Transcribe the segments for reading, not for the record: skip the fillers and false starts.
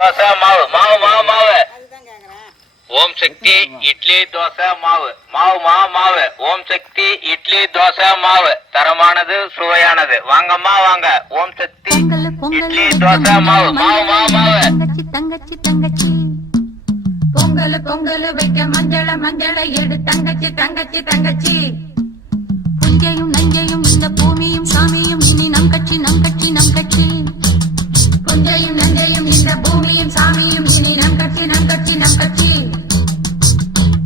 தோசை மாவு மாவு மாவு மாவு. ஓம் சக்தி இட்லி தோசை மாவு மாவு மாவு மாவு. ஓம் சக்தி இட்லி தோசை மாவு தரமானது சுவையானது. வாங்கம்மா வாங்க. ஓம் சக்தி இட்லி தோசை மாவு மாவு மாவு மாவு. தங்கச்சி தங்கச்சி பொங்கல் பொங்கல் வைக்க மஞ்சள மஞ்சள எடு தங்கச்சி தங்கச்சி தங்கச்சி. புஞ்சையும் நஞ்சையும் இந்த பூமியும் சாமியும் இனி நம் கட்சி நம் கட்சி நம் கட்சி. புஞ்சையும் நஞ்சையும் இந்த பூமியும் சாமியும் இனி நம் கட்சி நம் கட்சி நம் கட்சி.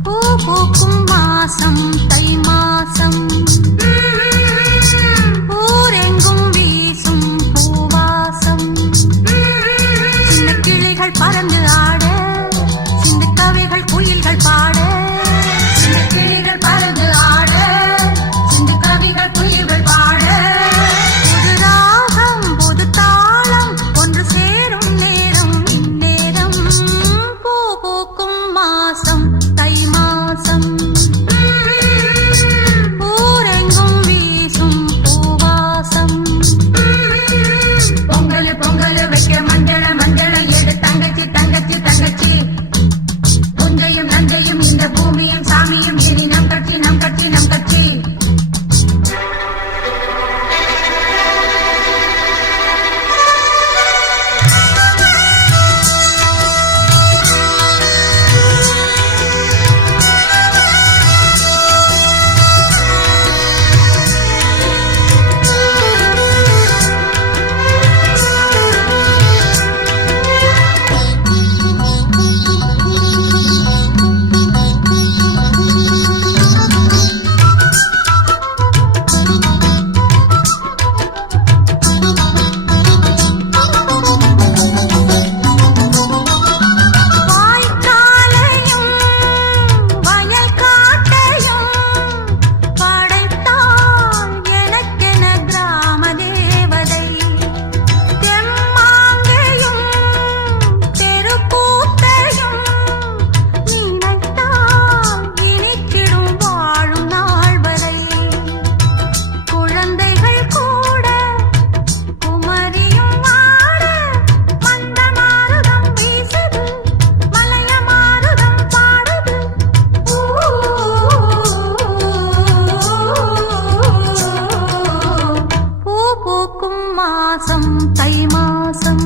பூ பூக்கும் மாசம் தை மாசம் ஊரெங்கும் வீசும் பூவாசம். சின்ன கிளிகள் பறந்து ஆட சின்ன கவிகள் குயில்கள் பாட. சின்ன கிளிகள் பறந்து ஆட சின்ன கவிகள் குயில்கள் பாட. புது ராகம் புது தாளம் ஒன்று சேரும் நேரம் இந்நேரம். பூ பூக்கும் மாசம் தை மாசம் ஊரெங்கும் வீசும் பூவாசம். பொங்கல் பொங்கல் வைக்க மஞ்சள மஞ்சள எடு தங்கச்சி தங்கச்சி தங்கச்சி. புஞ்சையும் நஞ்சையும் இந்த பூமியும் சாமியும் இனி நம் கட்சி நம் கட்சி நம் கட்சி. மாசம் தை மாசம்